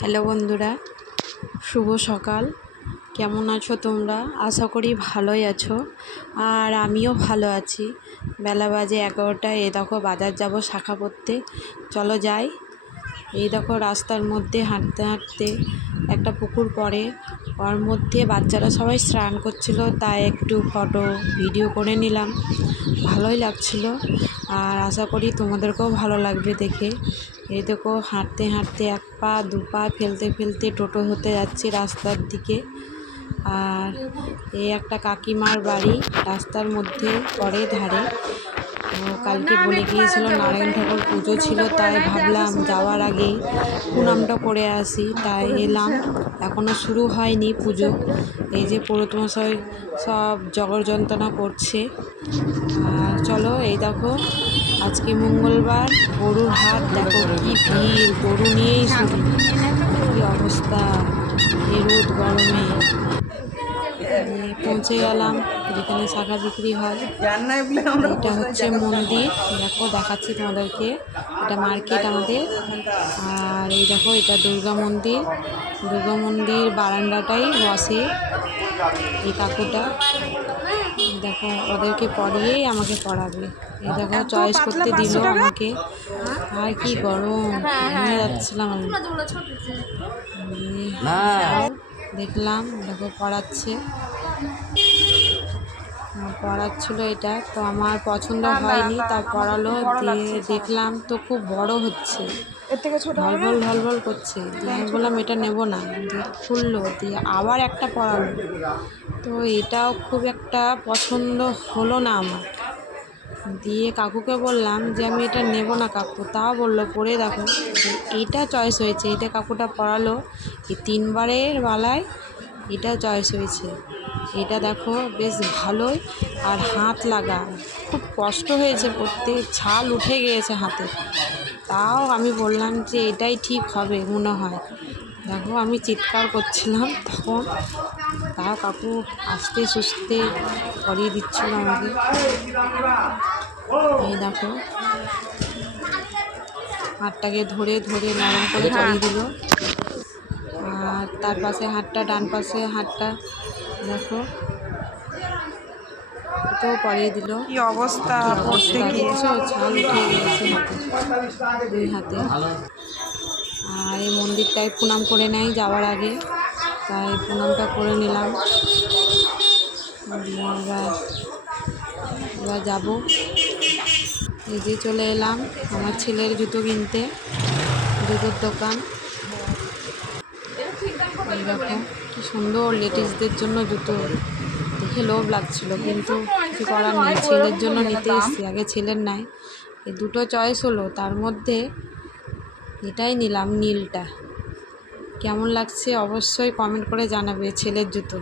Hello বন্ধুরা, শুভ সকাল। কেমন আছো তোমরা? আশা করি ভালোই আছো, আর আমিও ভালো আছি। বেলা বাজে 11টায়। এই দেখো বাজার যাব শাখা পড়তে, চলো যাই। এই দেখো রাস্তার মধ্যে হাঁটতে হাঁটতে একটা পুকুর পড়ে, ওর মধ্যে বাচ্চারা সবাই স্নান করছিল, তাই একটু ফটো ভিডিও করে নিলাম। ভালোই লাগছিল, আর আশা করি তোমাদেরকেও ভালো লাগবে দেখে। এই দেখো হাঁটতে হাঁটতে এক পা দু পা ফেলতে ফেলতে টোটো হতে যাচ্ছি রাস্তার দিকে। আর এই একটা কাকিমার বাড়ি রাস্তার মধ্যে পড়ে ধারে। কালকে বলে গিয়েছিল নারায়ণ ঠাকুর পুজো ছিল, তাই ভাবলাম যাওয়ার আগে প্রণামটা করে আসি, তাই এলাম। এখনও শুরু হয়নি পুজো। এই যে পুরোহিতমশাই সব জগর যন্ত্রণা করছে। আর চলো, এই দেখো আজকে মঙ্গলবার, গরুর হাট। দেখো কি ভিড়, গরু নিয়েই শুরু। কি অবস্থা এই রোদ গরমে। পৌঁছে গেলাম যেখানে শাখা বিক্রি হয়। এটা হচ্ছে মন্দির, দেখো দেখাচ্ছি তোমাদেরকে। এটা মার্কেট আমাদের। আর এই দেখো এটা দুর্গা মন্দির। দুর্গা মন্দির বারান্দাটাই বসে এই কাকুটা। দেখো ওদেরকে পড়িয়েই আমাকে পড়াবে। এই দেখো চয়েস করতে দিল আমাকে। আর কি গরম, ঘেমে যাচ্ছিলাম আমি। দেখলাম, দেখো পড়াচ্ছিল এটা, তো আমার পছন্দ হয়নি, তা পড়ালো। দিয়ে দেখলাম তো খুব বড় হচ্ছে, ঢলভল ঢলভল করছে। দিয়ে আমি বললাম এটা নেব না, দিয়ে খুললো, দিয়ে আবার একটা পড়ালো। তো এটাও খুব একটা পছন্দ হলো না আমার। দিয়ে কাকুকে বললাম যে আমি এটা নেব না কাকু, তাও বললো পরে দেখো। এইটা চয়েস হয়েছে, এটা কাকুটা পড়ালো। এই 3বারের বালায় এটা চয়েস হয়েছে। এটা দেখো বেশ ভালোই, আর হাত লাগা। খুব কষ্ট হয়েছে পড়তে, ছাল উঠে গিয়েছে হাতে। তাও আমি বললাম যে এটাই ঠিক হবে মনে হয়। দেখো আমি চিৎকার করছিলাম তখন, তাও কাকু আস্তে সুস্তে করিয়ে দিচ্ছিল আমাকে। এই দেখো হাতটাকে ধরে ধরে নরম করে করিয়ে দিল। আর তার পাশে হাতটা, ডান পাশে হাতটা দেখো তো পরিয়ে দিল। কি অবস্থা দেখছো, ছাল উঠে গিয়েছে দুই হাতে। আর এই মন্দিরটায় প্রণাম করে নেয় যাওয়ার আগে, তাই প্রণামটা করে নিলাম। এবার যাবো। এই যে চলে এলাম আমার ছেলের জুতো কিনতে, জুতোর দোকান। এই দেখো কি সুন্দর লেডিসদের জন্য জুতো, দেখে লোভ লাগছিল, কিন্তু কিছু করার নেই, ছেলের জন্য নিতে এসেছি। আগে ছেলের নাই, এই দুটো চয়েস হলো, তার মধ্যে এটাই নিলাম, নীলটা। কেমন লাগছে অবশ্যই কমেন্ট করে জানাবে ছেলের জুতো।